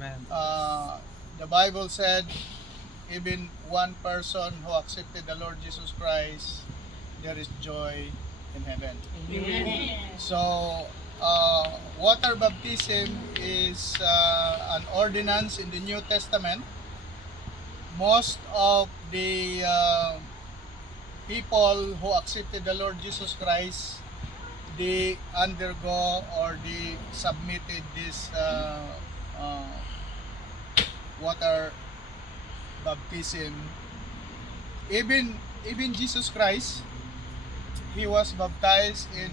Amen. The Bible said, even one person who accepted the Lord Jesus Christ, there is joy in heaven. Amen. So, water baptism is an ordinance in the New Testament. Most of the people who accepted the Lord Jesus Christ, they undergo or they submitted this water baptism. Even Jesus Christ, he was baptized in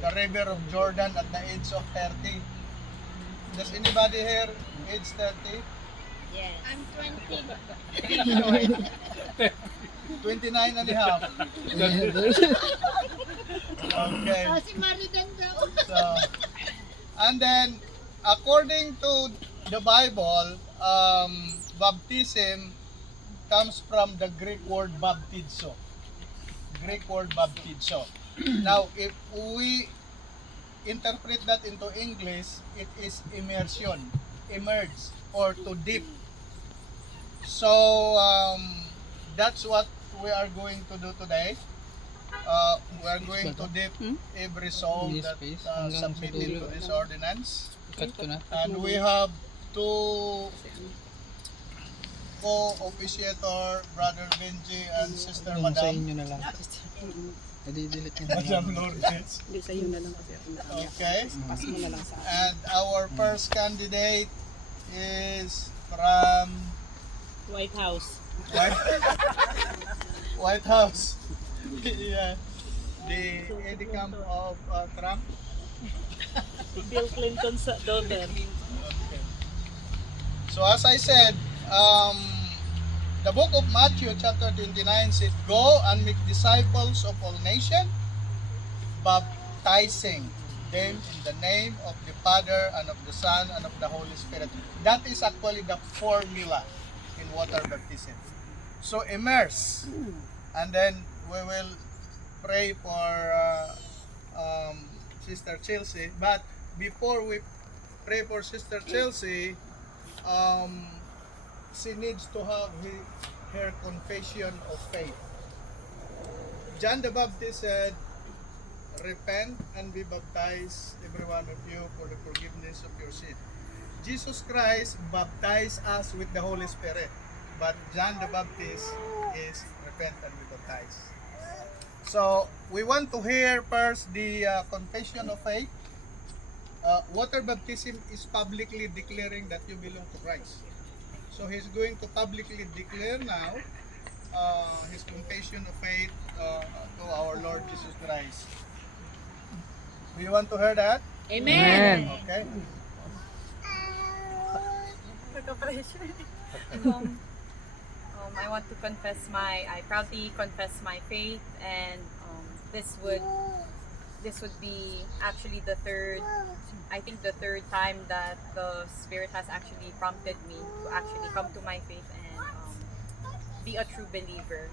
the river of Jordan at the age of 30. Does anybody here age 30? Yes. I'm 20. 29 and a half. Okay. Si Maridan daw. So, and then, according to the Bible, baptism comes from the Greek word baptizo. Greek word baptizo. Now, if we interpret that into English, it is immersion, immerse, or to dip. So, that's what we are going to do today. We are going to dip every soul that submitted to this ordinance. And we have two co-officiator, Brother Benji and Sister Madam. Madam Lourdes. Okay. And our first candidate is from White House. White House. Yeah. The Eddie Camp of Trump. Bill Clinton's daughter. Okay. So as I said, the book of Matthew chapter 29 says, "Go and make disciples of all nations, baptizing them in the name of the Father and of the Son and of the Holy Spirit." That is actually the formula in water baptism. So immerse, and then we will pray for Sister Chelsea. But before we pray for Sister Chelsea, she needs to have her confession of faith. John the Baptist said, "Repent and be baptized, every one of you, for the forgiveness of your sin." Jesus Christ baptized us with the Holy Spirit, but John the Baptist is repent and be baptized. So we want to hear first the confession of faith. Water baptism is publicly declaring that you belong to Christ. So he's going to publicly declare now his confession of faith to our Lord Jesus Christ. Do you want to hear that? Amen. Okay. I want to I proudly confess my faith, and this would be actually the third time that the Spirit has actually prompted me to actually come to my faith and be a true believer.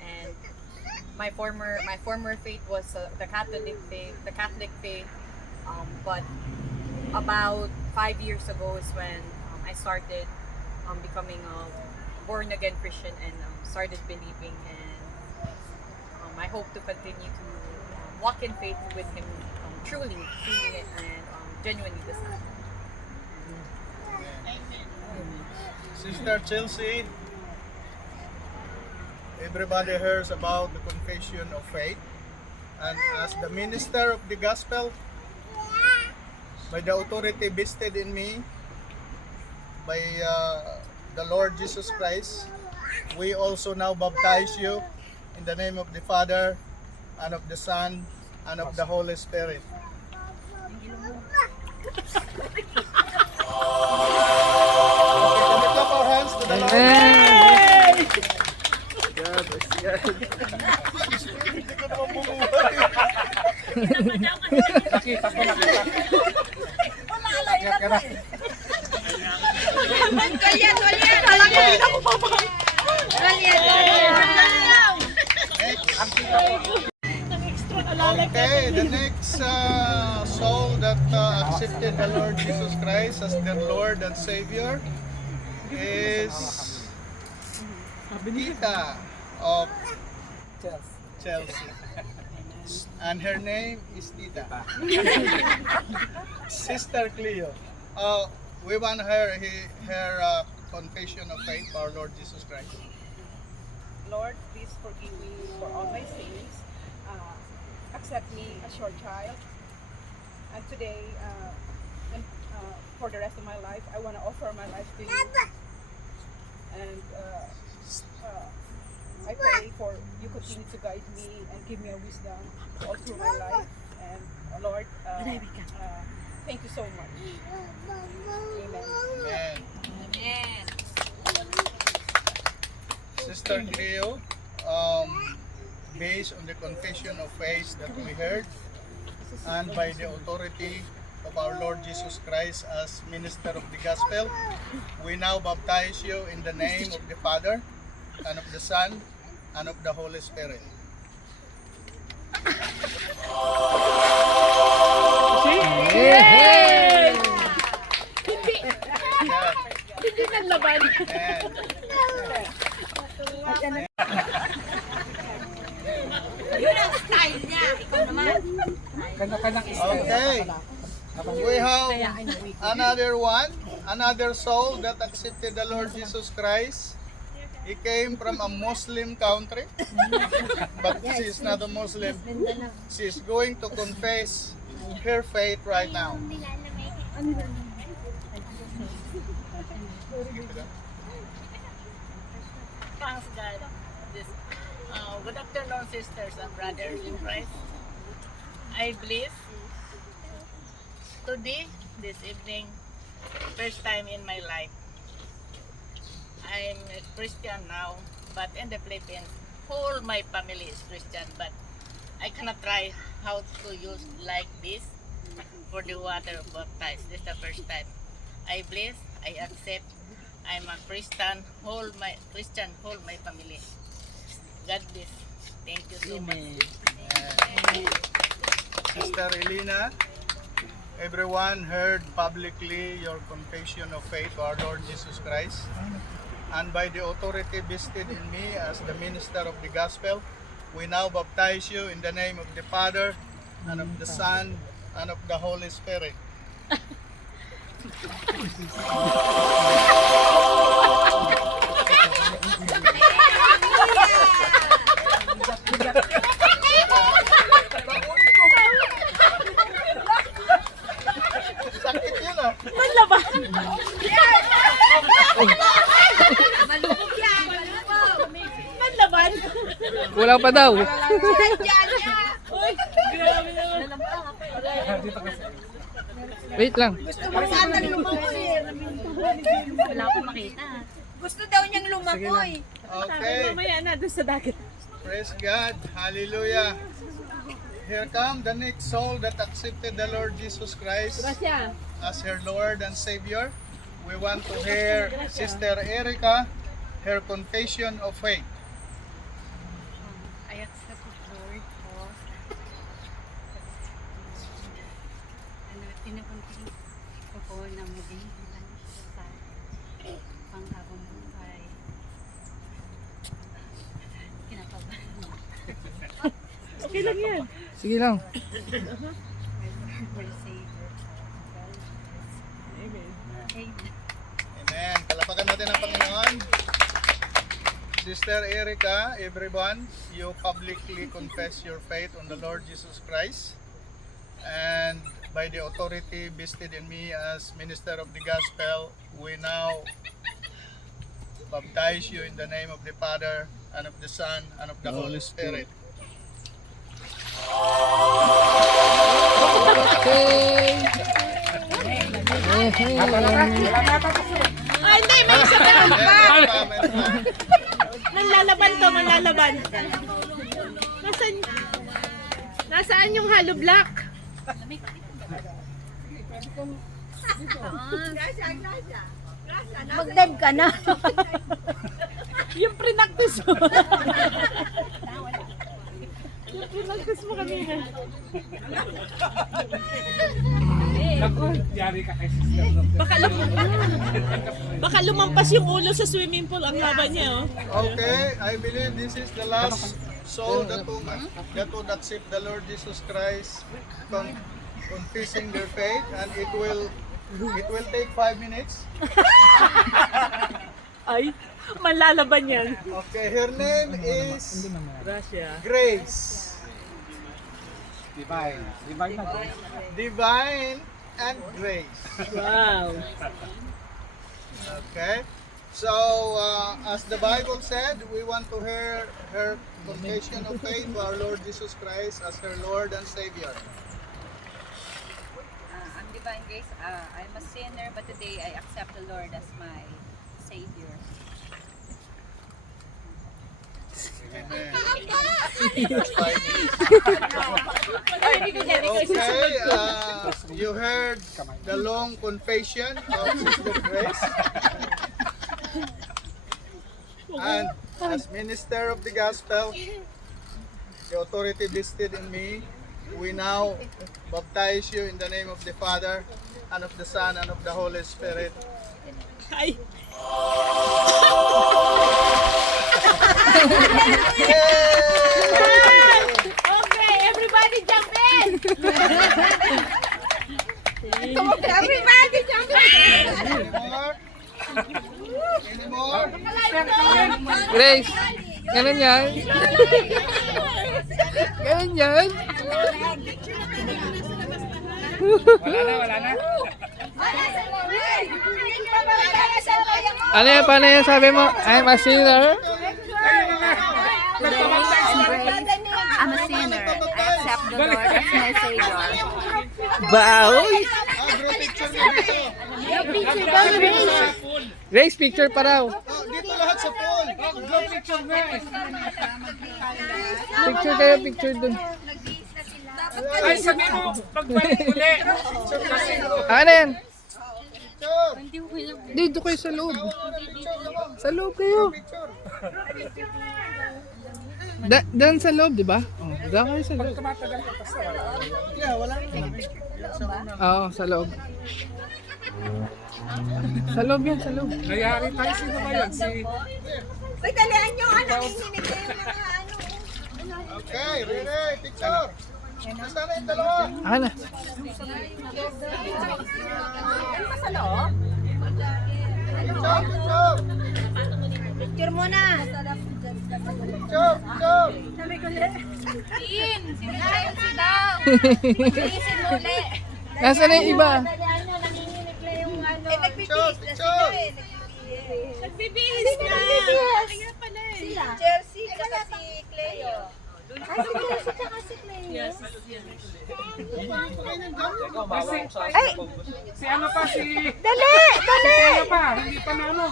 And my former faith was the Catholic faith, but about 5 years ago is when I started becoming a born again Christian and started believing, and I hope to continue to walk in faith with Him truly and genuinely this time. Sister Chelsea, everybody hears about the confession of faith, and as the minister of the gospel, by the authority vested in me by the Lord Jesus Christ, we also now baptize you in the name of the Father and of the Son and of the Holy Spirit. Okay, can we clap our hands to the Lord? Hindi ko naman bumuhay. Nakita ko. Tuwalyan! Alam ko, hindi ako papakain. Tuwalyan! Nang extra na lang. Okay, the next soul that accepted the Lord Jesus Christ as their Lord and Savior is Tita of Chelsea. And her name is Tita. Sister Cleo. We want her confession of faith for our Lord Jesus Christ. Lord, please forgive me for all my sins. Accept me as your child. And today, and for the rest of my life, I want to offer my life to you. And I pray for you continue to guide me and give me a wisdom all through my life. And Lord, thank you so much. Amen. Amen. Amen. Sister Cleo, based on the confession of faith that we heard, and by the authority of our Lord Jesus Christ as minister of the gospel, we now baptize you in the name of the Father, and of the Son, and of the Holy Spirit. Yeah. Hindi naglaban. Amen. Yun ang style niya. Ikaw naman. Okay. We have another soul that accepted the Lord Jesus Christ. He came from a Muslim country, but she is not a Muslim. She is going to confess her faith right now. Thanks God. Good afternoon, sisters and brothers in Christ. I believe today, this evening, first time in my life. I'm a Christian now, but in the Philippines, whole my family is Christian, but I cannot try how to use like this for the water baptized. This is the first time. I bless, I accept. I'm a Christian, whole my family. God bless. Thank you so much. Sister Elena, everyone heard publicly your confession of faith to our Lord Jesus Christ. And by the authority vested in me as the minister of the gospel, we now baptize you in the name of the Father, and of the Son, and of the Holy Spirit. Sakit yun ah. Malubog yan. Malubog. Manlaban. Kulang pa daw. Wait lang. Wala akong makita. Gusto daw niyang lumakoy. Okay. Mamaya na doon sa dagat. Praise God. Hallelujah. Here come the next soul that accepted the Lord Jesus Christ as her Lord and Savior. We want to hear Sister Erica, her confession of faith. I accept the Lord po. Tinapunti ko po na maging sa panghabang buhay. Kinakabahan. Okay lang yan. Sige lang. My Savior. Amen. Amen. Amen. Palapakan natin ang Panginoon. Sister Erica, everyone, you publicly confess your faith on the Lord Jesus Christ. And by the authority vested in me as minister of the gospel, we now baptize you in the name of the Father, and of the Son, and of the Holy Spirit. Ay, hindi. May isa pa. Amen. Manlalaban to, manlalaban. Nasaan yung hollow block? Mag-dive ka na. Yung pre-practice mo. Baka lumampas yung ulo sa swimming pool ang haba niya, oh. Okay, I believe this is the last soul that would accept the Lord Jesus Christ, confessing their faith, and it will take 5 minutes. Ay, malalaban yan. Okay, her name is Gracia. Grace. Divine. Divine na to. Divine and Grace. Wow. Okay. So, as the Bible said, we want to hear her confession of faith to our Lord Jesus Christ as her Lord and Savior. I'm Divine Grace. I'm a sinner, but today I accept the Lord as my Savior. Amen. That's 5 minutes. Okay, you heard the long confession of Sister Grace. And as minister of the gospel, the authority vested in me, we now baptize you in the name of the Father, and of the Son, and of the Holy Spirit. Ay, Okay, everybody jump in! Everybody jump in! Any more? Any more? Grace, ganun yan. Ganun yan. Wala na. Ano yan? Paano yan sabi mo? I'm a sinner. I'm a sinner. I accept the Lord as my Savior. Baoy! Group picture mo dito. Grace, picture pa raw. Dito lahat sa pool. Picture kayo, picture dun. Ay, sabi mo, pagbalik uli. Ano yan? Picture. Dito kayo sa loob. Sa loob kayo. Picture. Dan sa loob, di ba? Oh, dan kayo sa loob. Yeah, wala na. Oo, sa loob. Sa loob yan, sa loob. Nayari tayo, sino ba yan? Si... Uy, dalihan nyo, nanginginig kayo mga Okay, ready, picture. Nasaan na yung dalawa? Ano na? Picture, picture. Picture muna. Picture, picture. Nasaan na yung iba? Dalihan nyo, nanginginig na yung ano. Picture, picture. nagbibihis na. Kaya pala eh. Sila? Chelsea, tsaka si Cleo. Ay, si Chelsea, tsaka si Cleo. Yes. Ay! Si ano pa, si... Dali! Dali! Si Kaya pa, hindi pa na ano.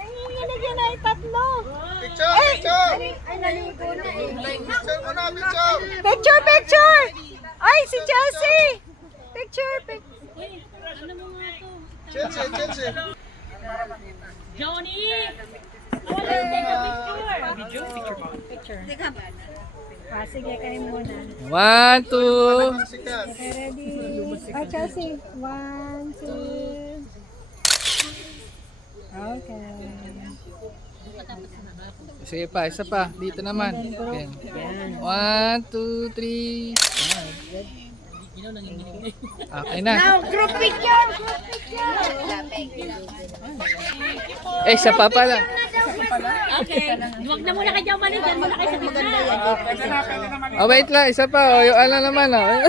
Nanginginig yun ay tatlo. Picture, picture. Ay, naligo na eh. Picture mo na, picture. Picture, picture! Ay, si Chelsea! Picture, picture. Chelsea, Chelsea. Johnny! Ah, sige, kayo muna. 1, 2. Sikat. Ready? Ah, Chelsea. 1, 2. Okay. Sige pa, isa pa. Dito naman. Yan. 1, 2, 3. Okay na. Group picture! Group picture! Eh, isa pa pala. Okay. Huwag na muna kayo mali. Diyan muna kayo sa maganda yan. Pwede na naman. Oh, wait lang. Isa pa. Oh, yung ano naman. Oh.